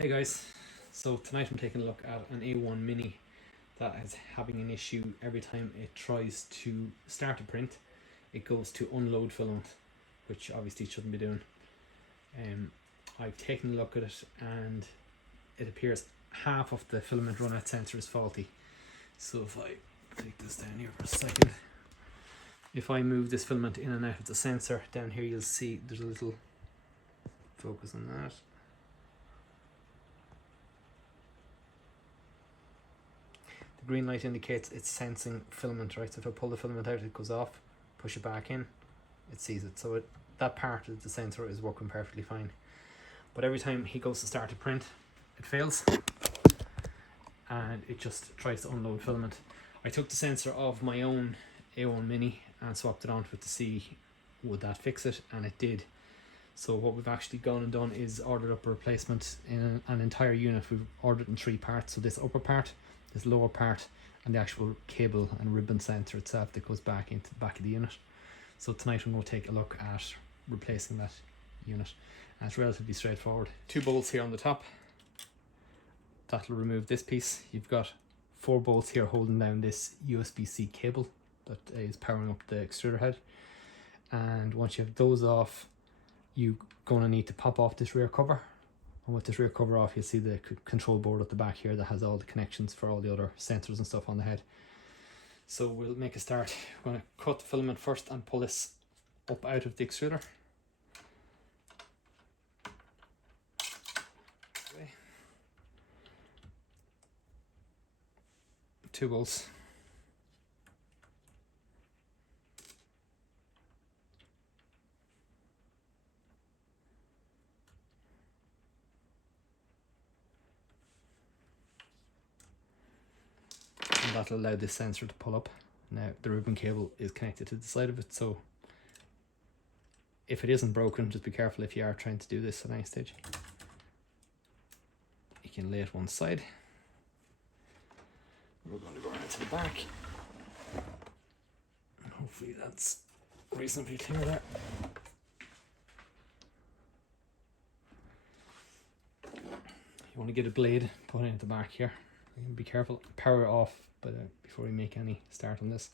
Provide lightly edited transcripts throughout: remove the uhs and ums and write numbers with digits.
Hey guys, so tonight I'm taking a look at an A1 Mini that is having an issue every time it tries to start a print. It goes to unload filament, which obviously it shouldn't be doing. I've taken a look at it and it appears half of the filament runout sensor is faulty. So if I take this down here for a second, if I move this filament in and out of the sensor, down here you'll see there's a little focus on that. The green light indicates it's sensing filament, right? So if I pull the filament out, it goes off, push it back in, it sees it. So that part of the sensor is working perfectly fine. But every time he goes to start a print, it fails and it just tries to unload filament. I took the sensor of my own A1 Mini and swapped it onto it to see would that fix it, and it did. So what we've actually gone and done is ordered up a replacement in an entire unit. We've ordered in 3 parts. So this upper part, this lower part, and the actual cable and ribbon sensor itself that goes back into the back of the unit. So tonight I'm going to take a look at replacing that unit, and it's relatively straightforward. 2 bolts here on the top, that'll remove this piece. You've got 4 bolts here holding down this USB-C cable that is powering up the extruder head, and once you have those off, you're going to need to pop off this rear cover. And with this rear cover off, you'll see the control board at the back here that has all the connections for all the other sensors and stuff on the head. So we'll make a start. We're going to cut the filament first and pull this up out of the extruder. Okay. 2 bolts. And that'll allow this sensor to pull up. Now the ribbon cable is connected to the side of it, so if it isn't broken, just be careful if you are trying to do this at any stage. You can lay it one side. We're going to go around to the back. And hopefully that's reasonably clear there. You want to get a blade put in at the back here. You can be careful, power off before we make any start on this.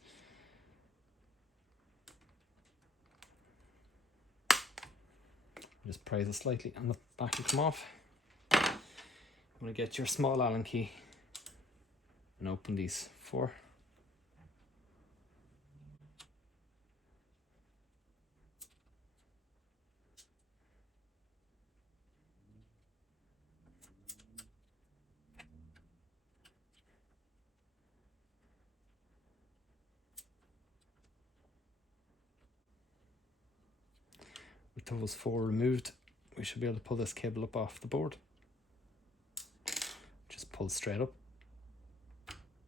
Just prise it slightly and the back will come off. You want to get your small Allen key and open these 4. With those 4 removed, we should be able to pull this cable up off the board. Just pull straight up,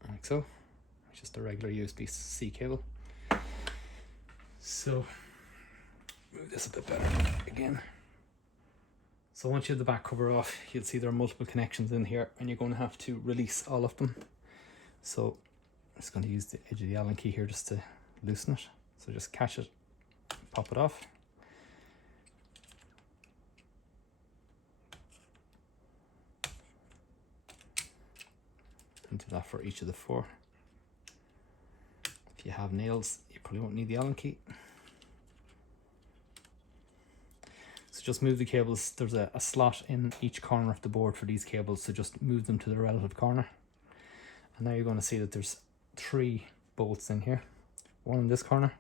like so. It's just a regular USB-C cable. So, move this a bit better again. So once you have the back cover off, you'll see there are multiple connections in here, and you're going to have to release all of them. So I'm just going to use the edge of the Allen key here just to loosen it. So just catch it, pop it off. And do that for each of the 4. If you have nails, you probably won't need the Allen key. So just move the cables. There's a slot in each corner of the board for these cables, so just move them to the relative corner. And now you're going to see that there's 3 bolts in here. 1 in this corner,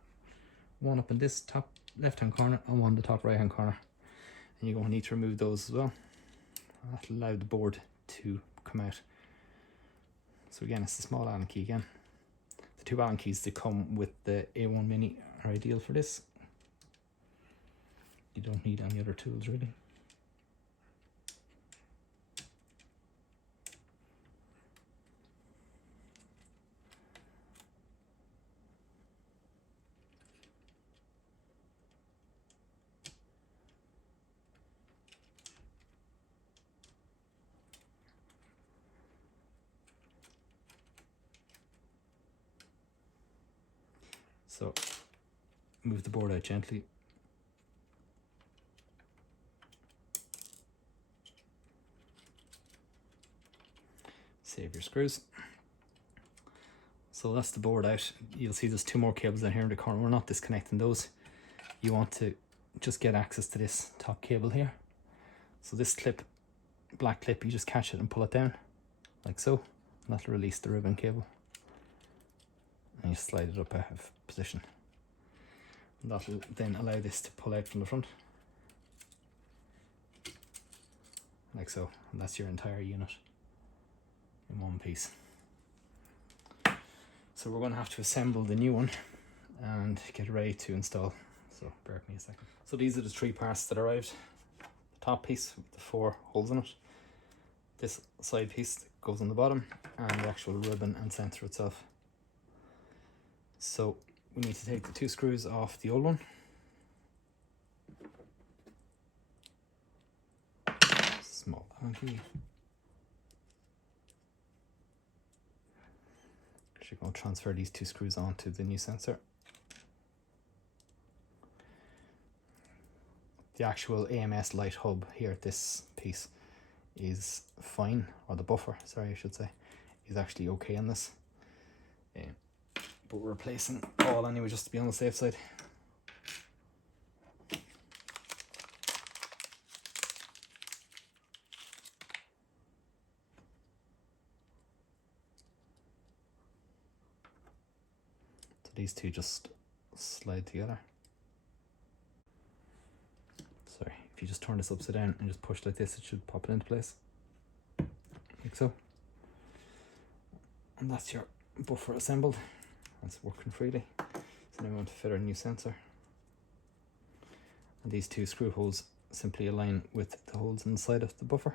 1 up in this top left hand corner, and 1 in the top right hand corner. And you're going to need to remove those as well. That'll allow the board to come out. So again, it's the small Allen key again. The 2 Allen keys that come with the A1 Mini are ideal for this. You don't need any other tools really. So move the board out gently. save your screws. So that's the board out. You'll see there's 2 more cables down here in the corner. We're not disconnecting those. You want to just get access to this top cable here. So this clip, black clip, you just catch it and pull it down like so, and that'll release the ribbon cable, and you slide it up out of position, and that'll then allow this to pull out from the front like so, and that's your entire unit in one piece. So we're going to have to assemble the new one and get ready to install, so bear with me a second. So these are the 3 parts that arrived. The top piece with the 4 holes in it, this side piece that goes on the bottom, and the actual ribbon and sensor itself. So we need to take the 2 screws off the old one. Small hanky. Actually going to transfer these 2 screws onto the new sensor. The actual AMS light hub here at this piece is fine, or the buffer, sorry I should say, is actually okay on this. But we're replacing all anyway, just to be on the safe side. So these 2 just slide together. Sorry, if you just turn this upside down and just push like this, it should pop it into place, like so. And that's your buffer assembled. That's working freely. So now we want to fit our new sensor. And these 2 screw holes simply align with the holes inside of the buffer.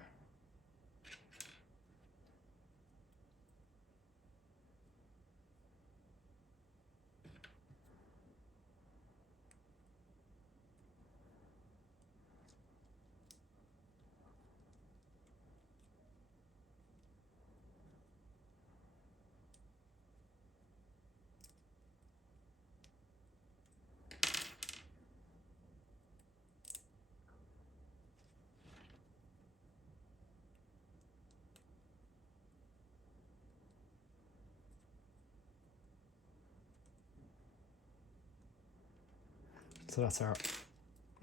So that's our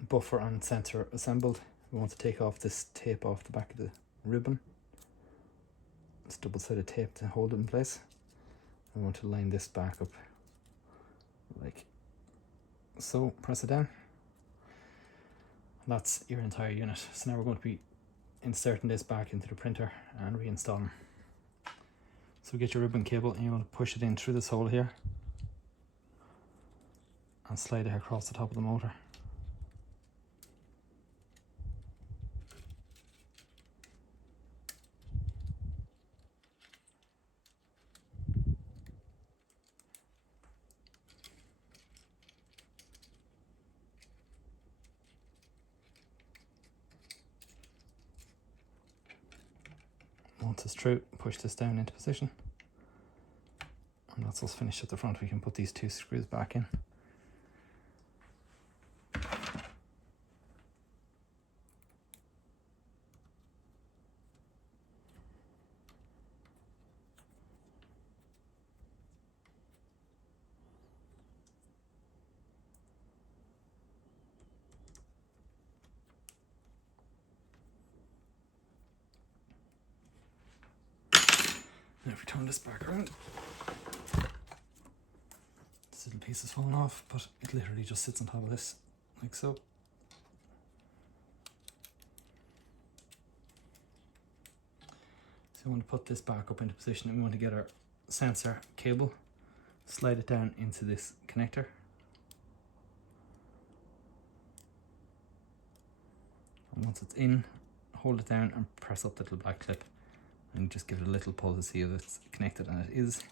buffer and sensor assembled. We want to take off this tape off the back of the ribbon. It's double-sided tape to hold it in place. We want to line this back up like so. Press it down. That's your entire unit. So now we're going to be inserting this back into the printer and reinstalling. So get your ribbon cable and you want to push it in through this hole here and slide it across the top of the motor. Once it's through, push this down into position. And that's us finished at the front. We can put these 2 screws back in. Now if we turn this back around, this little piece has fallen off, but it literally just sits on top of this, like so. So we want to put this back up into position and we want to get our sensor cable, slide it down into this connector. And once it's in, hold it down and press up the little black clip and just give it a little pull to see if it's connected, and it is.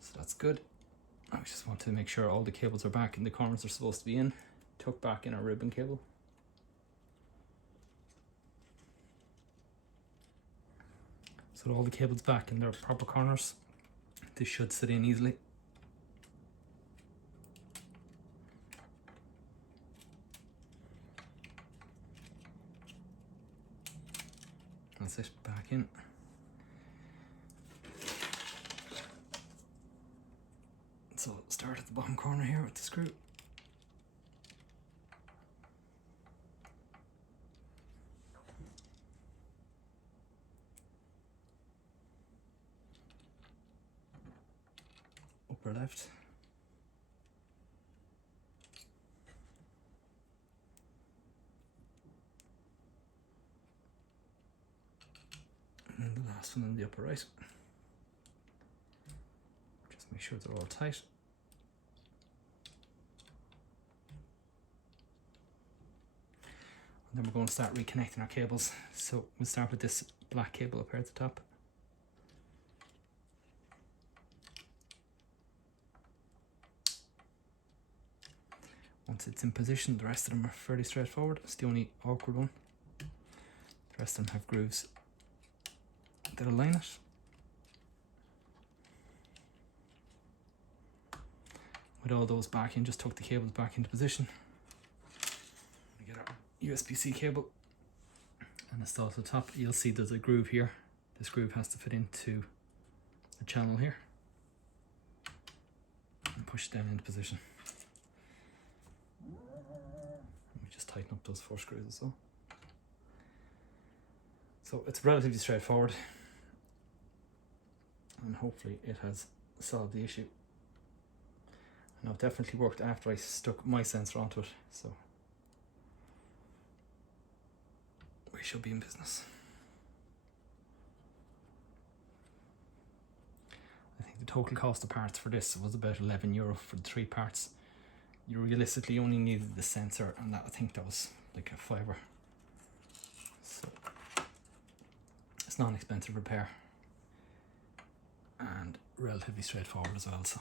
So that's good. I just want to make sure all the cables are back in the corners they're supposed to be in. Tuck back in our ribbon cable. So all the cables back in their proper corners. This should sit in easily. That's it, back in. the bottom corner here with the screw. Upper left. And the last one in the upper right. Just make sure they're all tight. And then we're going to start reconnecting our cables. So we'll start with this black cable up here at the top. Once it's in position, the rest of them are fairly straightforward. It's the only awkward one. The rest of them have grooves that align it. With all those back in, just tuck the cables back into position. We get our USB-C cable and install at the top. You'll see there's a groove here. This groove has to fit into the channel here. And push it down into position. Just tighten up those 4 screws as well. So it's relatively straightforward, and hopefully it has solved the issue. And it definitely worked after I stuck my sensor onto it, so we should be in business. I think the total cost of parts for this was about €11 for the 3 parts. You realistically only needed the sensor, and that, I think that was like a £5. So it's not an expensive repair and relatively straightforward as well. So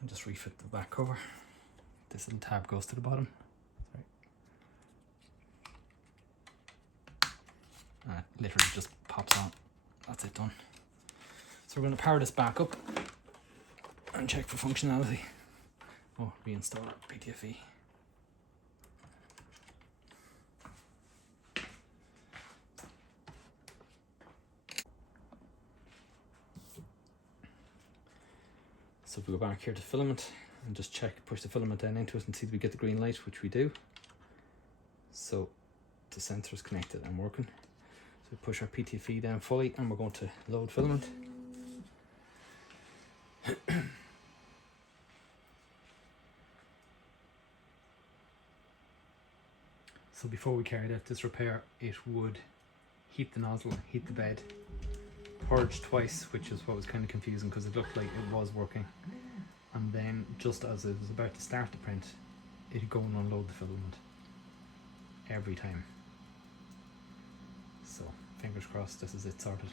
I'll just refit the back cover. This little tab goes to the bottom. Sorry. It literally just pops on. That's it, done. So we're going to power this back up and check for functionality. Oh, reinstall PTFE. So if we go back here to filament and just check, push the filament down into it and see if we get the green light, which we do. So the sensor is connected and working. So we push our PTFE down fully and we're going to load filament. So before we carried out this repair, it would heat the nozzle, heat the bed, purge twice, which is what was kind of confusing because it looked like it was working, and then just as it was about to start the print, it'd go and unload the filament every time. So fingers crossed this is it sorted.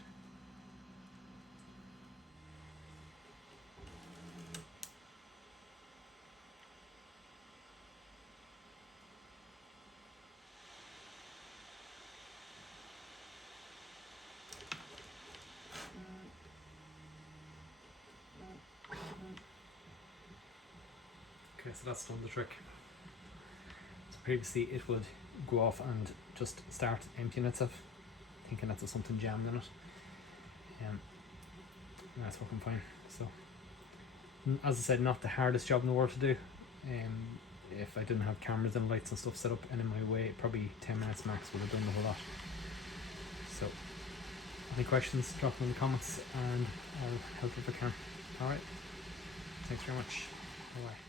Okay, so that's done the trick. So previously it would go off and just start emptying itself, thinking that's something jammed in it. That's working fine. So, as I said, not the hardest job in the world to do. If I didn't have cameras and lights and stuff set up and in my way, probably 10 minutes max would have done the whole lot. So, any questions, drop them in the comments and I'll help if I can. Alright, thanks very much. Bye bye.